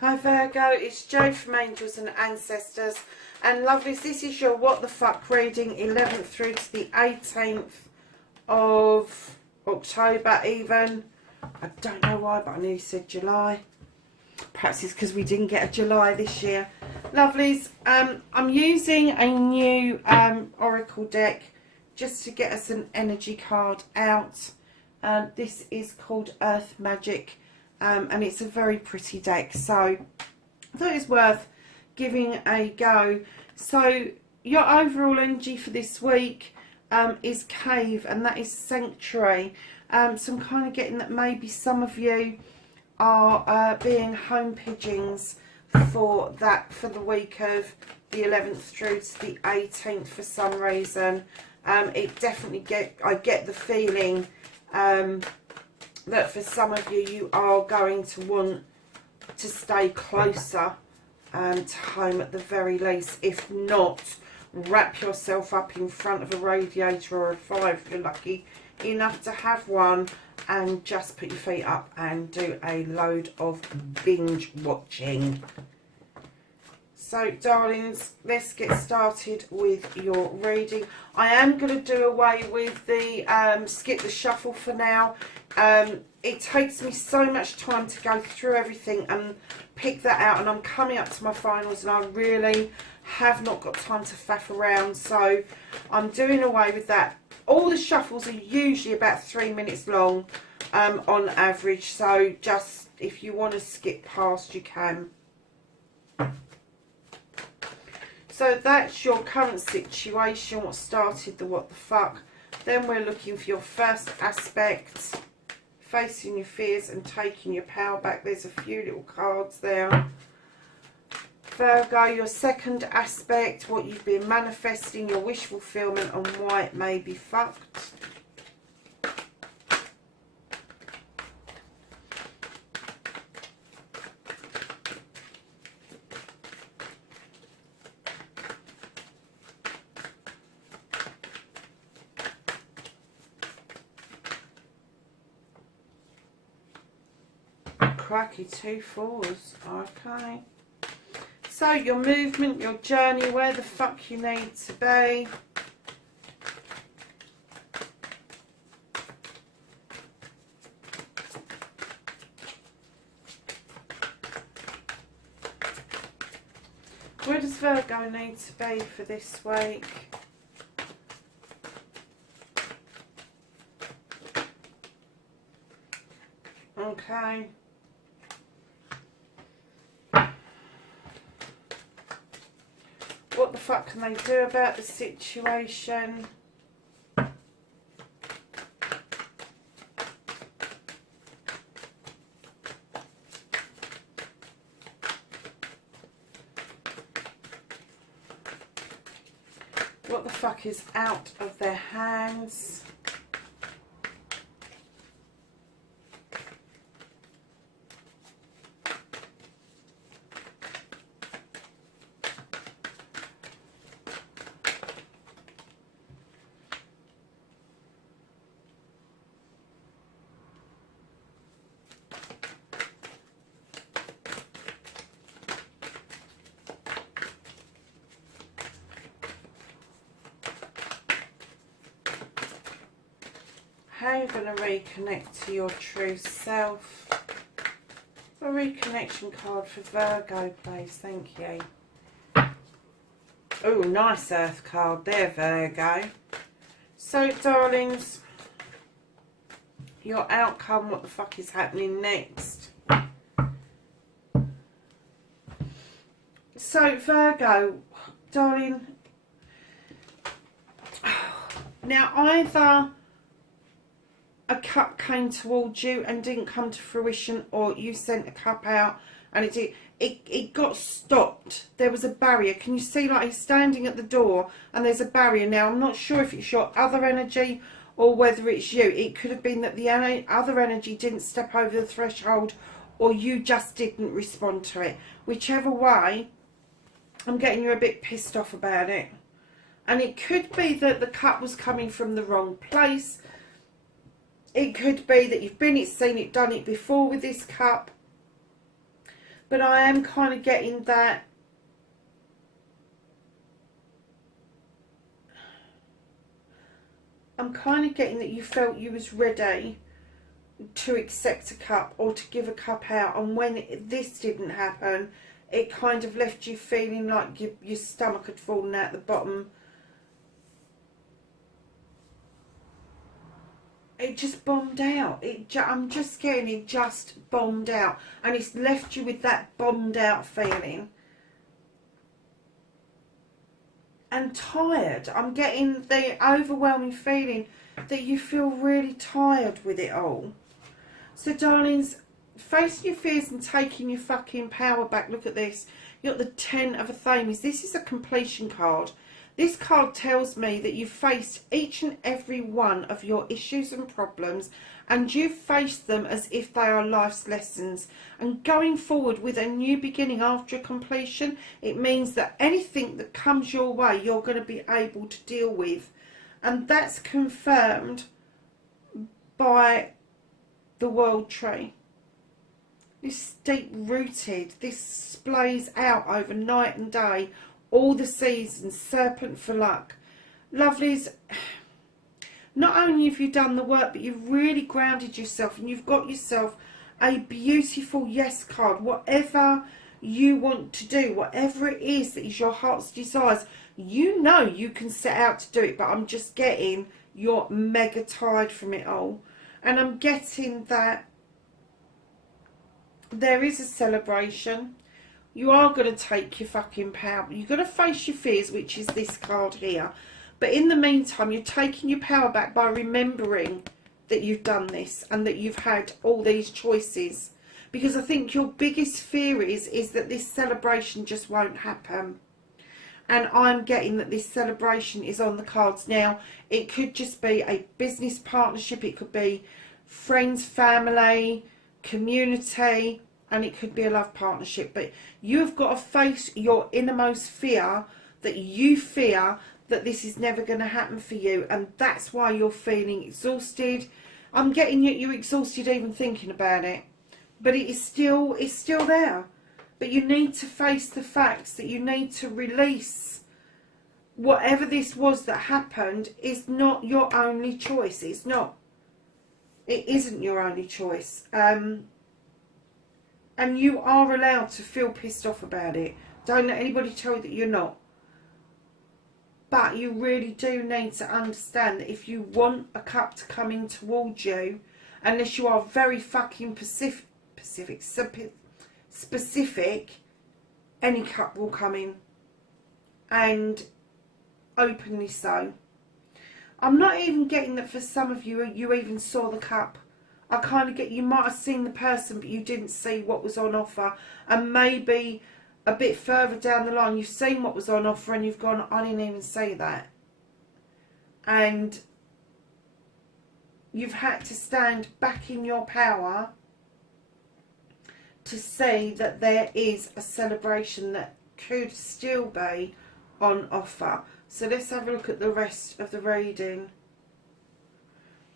Hi Virgo, it's Jo from Angels and Ancestors, and lovelies, this is your What the Fuck reading, 11th through to the 18th of October even. I don't know why, but I nearly said July. Perhaps it's because we didn't get a July this year. Lovelies, I'm using a new Oracle deck just to get us an energy card out. This is called Earth Magic. And it's a very pretty deck, so I thought it was worth giving a go. So your overall energy for this week is Cave, and that is Sanctuary. So I'm kind of getting that maybe some of you are being home pigeons for the week of the 11th through to the 18th for some reason. It definitely I get the feeling that for some of you, you are going to want to stay closer to home at the very least. If not, wrap yourself up in front of a radiator or a fire if you're lucky enough to have one, and just put your feet up and do a load of binge watching. So darlings, let's get started with your reading. I am going to do away with the skip the shuffle for now. It takes me so much time to go through everything and pick that out, and I'm coming up to my finals and I really have not got time to faff around, so I'm doing away with that. All the shuffles are usually about 3 minutes long on average, so just if you want to skip past, you can. So that's your current situation, what started the what the fuck. Then we're looking for your first aspect, facing your fears and taking your power back. There's a few little cards there. Virgo, your second aspect, what you've been manifesting, your wish fulfillment, and why it may be fucked. Cracky, 2 4s. Okay. So your movement, your journey, where the fuck you need to be. Where does Virgo need to be for this week? Okay. What the fuck can they do about the situation? What the fuck is out of their hands? How are you going to reconnect to your true self? A reconnection card for Virgo, please. Thank you. Oh, nice earth card there, Virgo. So, darlings, your outcome, what the fuck is happening next? So, Virgo, darling, now either a cup came towards you and didn't come to fruition, or you sent a cup out and it got stopped. There was a barrier. Can you see, like, he's standing at the door and there's a barrier. Now I'm not sure if it's your other energy or whether it's you. It could have been that the other energy didn't step over the threshold, or you just didn't respond to it. Whichever way, I'm getting you a bit pissed off about it. And it could be that the cup was coming from the wrong place. It could be that you've been it, seen it, done it before with this cup. But I am kind of getting that I'm kind of getting that you felt you was ready to accept a cup or to give a cup out, and when this didn't happen, it kind of left you feeling like your stomach had fallen out the bottom. It just bombed out. I'm just getting it just bombed out, and it's left you with that bombed out feeling. And tired. I'm getting the overwhelming feeling that you feel really tired with it all. So darlings, facing your fears and taking your fucking power back. Look at this. You've got the 10 of Athames. This is a completion card. This card tells me that you've faced each and every one of your issues and problems, and you've faced them as if they are life's lessons. And going forward with a new beginning after a completion, it means that anything that comes your way, you're going to be able to deal with. And that's confirmed by the World Tree. This deep-rooted, this splays out over night and day, all the seasons, serpent for luck. Lovelies, not only have you done the work, but you've really grounded yourself, and you've got yourself a beautiful yes card. Whatever you want to do, whatever it is that is your heart's desires, you know you can set out to do it, but I'm just getting you're mega tired from it all. And I'm getting that there is a celebration. You are going to take your fucking power. You're going to face your fears, which is this card here. But in the meantime, you're taking your power back by remembering that you've done this and that you've had all these choices. Because I think your biggest fear is that this celebration just won't happen. And I'm getting that this celebration is on the cards. Now, it could just be a business partnership. It could be friends, family, community, and it could be a love partnership. But you've got to face your innermost fear, that you fear that this is never going to happen for you, and that's why you're feeling exhausted. I'm getting you're exhausted even thinking about it, but it's still there. But you need to face the facts that you need to release whatever this was that happened is not your only choice. It's not. It isn't your only choice. And you are allowed to feel pissed off about it. Don't let anybody tell you that you're not. But you really do need to understand that if you want a cup to come in towards you, unless you are very fucking specific, any cup will come in. And openly so. I'm not even getting that for some of you, you even saw the cup. I kind of get, you might have seen the person, but you didn't see what was on offer. And maybe a bit further down the line, you've seen what was on offer and you've gone, I didn't even see that. And you've had to stand back in your power to see that there is a celebration that could still be on offer. So let's have a look at the rest of the reading.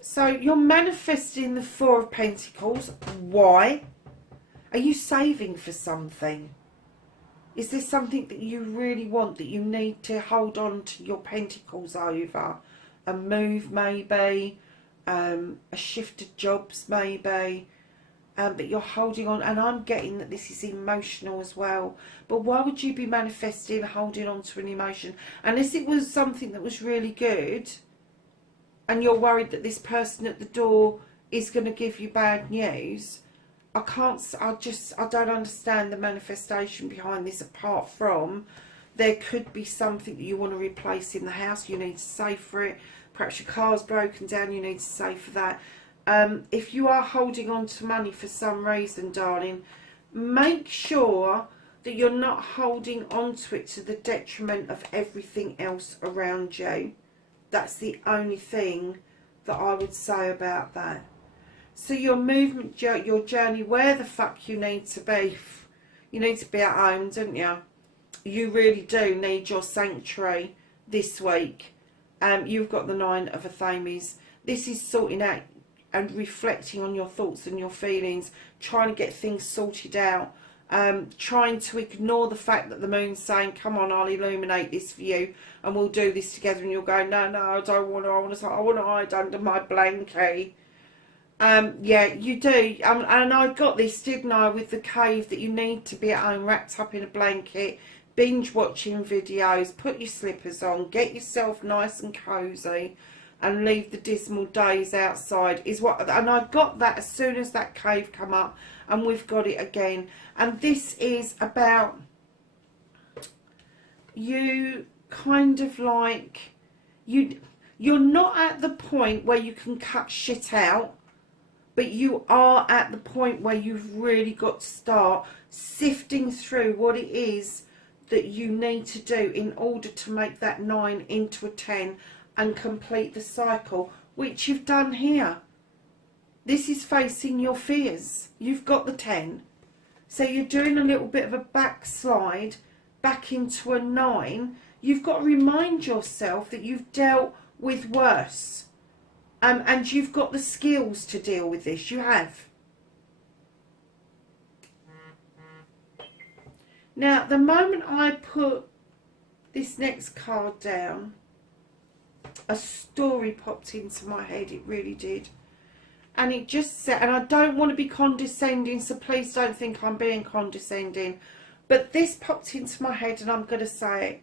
So you're manifesting the Four of Pentacles. Why? Are you saving for something? Is there something that you really want, that you need to hold on to your pentacles over? A move maybe, a shift of jobs maybe, but you're holding on. And I'm getting that this is emotional as well. But why would you be manifesting, holding on to an emotion? Unless it was something that was really good and you're worried that this person at the door is going to give you bad news. I don't understand the manifestation behind this, apart from there could be something that you want to replace in the house. You need to save for it. Perhaps your car's broken down, you need to save for that. If you are holding on to money for some reason, darling, make sure that you're not holding on to it to the detriment of everything else around you. That's the only thing that I would say about that. So your movement, your journey, where the fuck you need to be. You need to be at home, don't you? You really do need your sanctuary this week. You've got the 9 of Athames. This is sorting out and reflecting on your thoughts and your feelings, trying to get things sorted out, trying to ignore the fact that the moon's saying, come on, I'll illuminate this for you and we'll do this together, and you're going, no, I don't want to, I want to hide under my blanket. Yeah, you do. And I got this, didn't I, with the cave, that you need to be at home wrapped up in a blanket, binge watching videos, put your slippers on, get yourself nice and cosy, and leave the dismal days outside is what. And I got that as soon as that cave come up, and we've got it again. And this is about you kind of like, you're not at the point where you can cut shit out, but you are at the point where you've really got to start sifting through what it is that you need to do in order to make that 9 into a 10 and complete the cycle, which you've done here. This is facing your fears. You've got the 10. So you're doing a little bit of a backslide back into a 9. You've got to remind yourself that you've dealt with worse. And you've got the skills to deal with this. You have. Now, the moment I put this next card down, a story popped into my head. It really did. And it just said, and I don't want to be condescending, so please don't think I'm being condescending, but this popped into my head and I'm going to say it.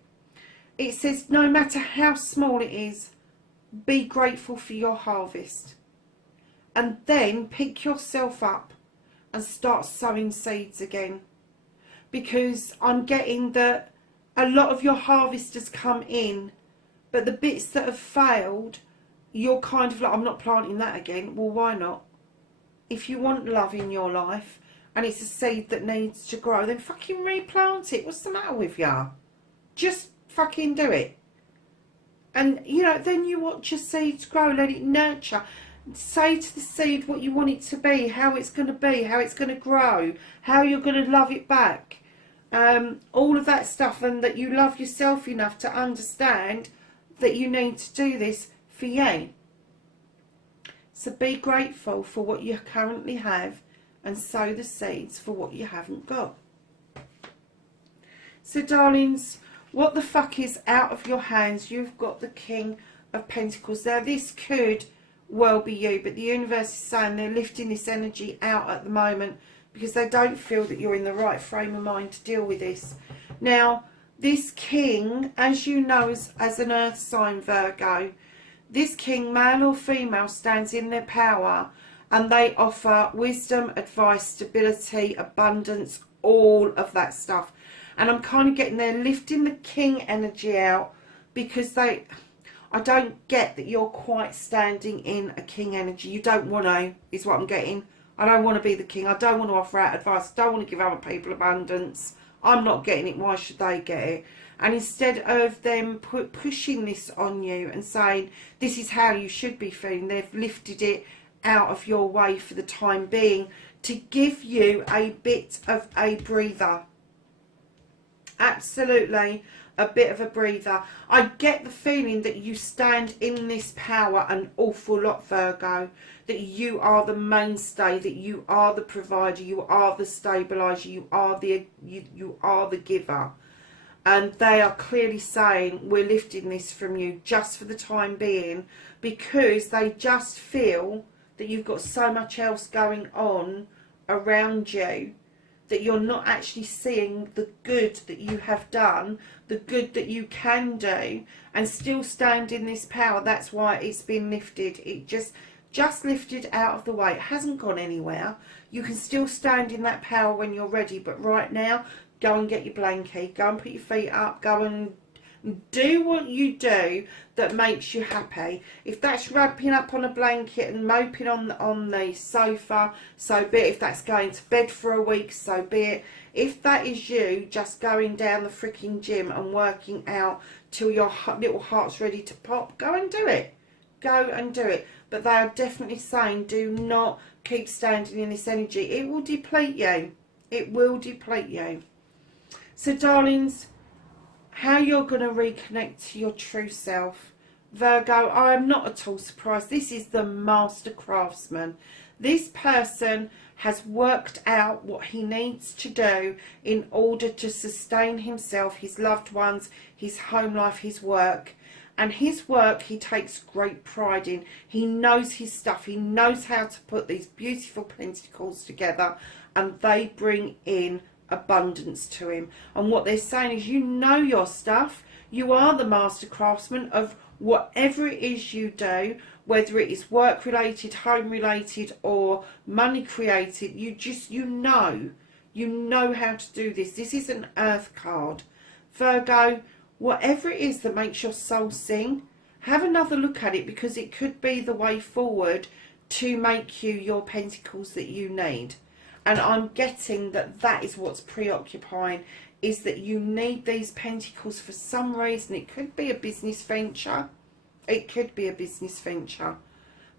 It says, no matter how small it is, be grateful for your harvest. And then pick yourself up and start sowing seeds again. Because I'm getting that a lot of your harvest has come in, but the bits that have failed, you're kind of like, I'm not planting that again. Well, why not? If you want love in your life and it's a seed that needs to grow, then fucking replant it. What's the matter with ya? Just fucking do it. And, you know, then you watch your seeds grow, let it nurture. Say to the seed what you want it to be, how it's going to be, how it's going to grow, how you're going to love it back. All of that stuff, and that you love yourself enough to understand that you need to do this for you. So be grateful for what you currently have and sow the seeds for what you haven't got. So, darlings, what the fuck is out of your hands? You've got the King of Pentacles. Now, this could well be you, but the universe is saying they're lifting this energy out at the moment because they don't feel that you're in the right frame of mind to deal with this. Now, this king, as you know, as an earth sign, Virgo, this king, male or female, stands in their power and they offer wisdom, advice, stability, abundance, all of that stuff. And I'm kind of getting there, lifting the king energy out because I don't get that you're quite standing in a king energy. You don't want to, is what I'm getting. I don't want to be the king. I don't want to offer out advice. I don't want to give other people abundance. I'm not getting it. Why should they get it? And instead of them pushing this on you and saying, this is how you should be feeling, they've lifted it out of your way for the time being to give you a bit of a breather. Absolutely a bit of a breather. I get the feeling that you stand in this power an awful lot, Virgo. That you are the mainstay, that you are the provider, you are the stabilizer, you are the giver. And they are clearly saying, we're lifting this from you just for the time being, because they just feel that you've got so much else going on around you that you're not actually seeing the good that you have done, the good that you can do, and still stand in this power. That's why it's been lifted. It just lifted out of the way. It hasn't gone anywhere. You can still stand in that power when you're ready, but right now, go and get your blanket, go and put your feet up, go and do what you do that makes you happy. If that's wrapping up on a blanket and moping on the sofa, so be it. If that's going to bed for a week, so be it. If that is you just going down the freaking gym and working out till your little heart's ready to pop, go and do it. go and do it. But they are definitely saying do not keep standing in this energy. It will deplete you. It will deplete you. So, darlings, how you're going to reconnect to your true self. Virgo, I am not at all surprised. This is the master craftsman. This person has worked out what he needs to do in order to sustain himself, his loved ones, his home life, his work. And his work he takes great pride in. He knows his stuff. He knows how to put these beautiful pentacles together, and they bring in abundance to him. And what they're saying is, you know your stuff. You are the master craftsman of whatever it is you do, whether it is work related, home related, or money created. You know how to do this. This is an earth card. Virgo, whatever it is that makes your soul sing, have another look at it, because it could be the way forward to make you your pentacles that you need. And I'm getting that that is what's preoccupying, is that you need these pentacles for some reason. It could be a business venture. It could be a business venture.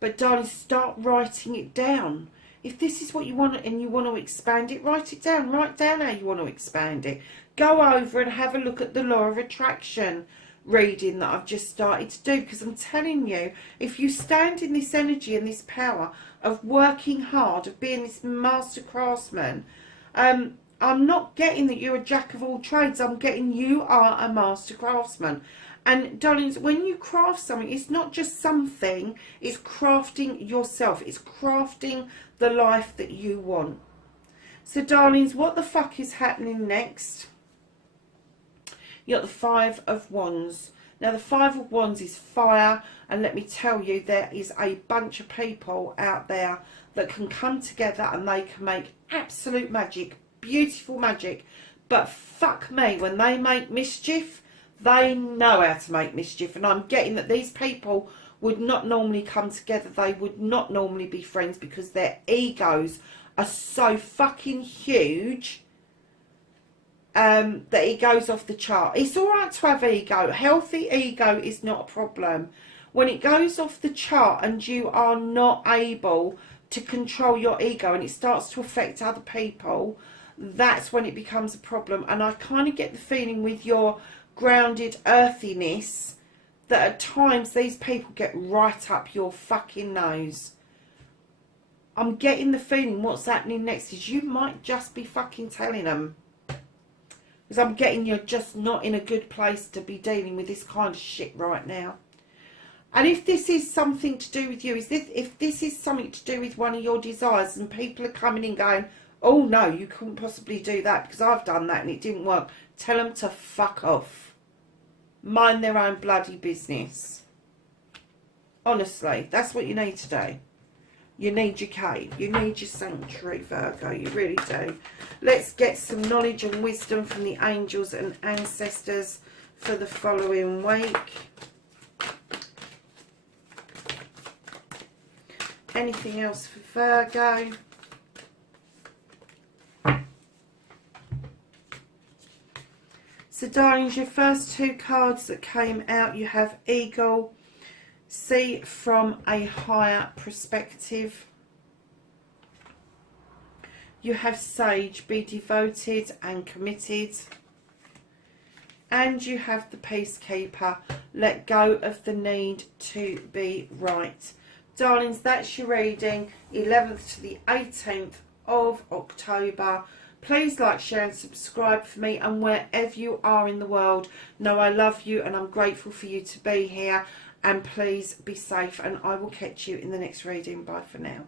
But darling, start writing it down. If this is what you want and you want to expand it, write it down. Write down how you want to expand it. Go over and have a look at the law of attraction reading that I've just started to do, because I'm telling you, if you stand in this energy and this power of working hard, of being this master craftsman, I'm not getting that you're a jack of all trades. I'm getting you are a master craftsman. And darlings, when you craft something, it's not just something, it's crafting yourself. It's crafting the life that you want. So darlings, what the fuck is happening next? You got the Five of Wands. Now the Five of Wands is fire, and let me tell you, there is a bunch of people out there that can come together and they can make absolute magic, beautiful magic. But fuck me, when they make mischief, they know how to make mischief. And I'm getting that these people would not normally come together. They would not normally be friends, because their egos are so fucking huge that it goes off the chart. It's all right to have ego. Healthy ego is not a problem. When it goes off the chart and you are not able to control your ego and it starts to affect other people, that's when it becomes a problem. And I kind of get the feeling with your grounded earthiness that at times these people get right up your fucking nose. I'm getting the feeling what's happening next is you might just be fucking telling them. Because I'm getting you're just not in a good place to be dealing with this kind of shit right now. And if this is something to do with you, if this is something to do with one of your desires, and people are coming in going, oh no, you couldn't possibly do that because I've done that and it didn't work, tell them to fuck off. Mind their own bloody business. Honestly, that's what you need to do. You need your cave. You need your sanctuary, Virgo. You really do. Let's get some knowledge and wisdom from the angels and ancestors for the following week. Anything else for Virgo? So, darlings, your first two cards that came out, you have Eagle. See from a higher perspective. You have Sage, be devoted and committed. And you have the Peacekeeper, let go of the need to be right. Darlings, that's your reading, 11th to the 18th of October. Please like, share and subscribe for me, and wherever you are in the world, know I love you and I'm grateful for you to be here. And please be safe, and I will catch you in the next reading. Bye for now.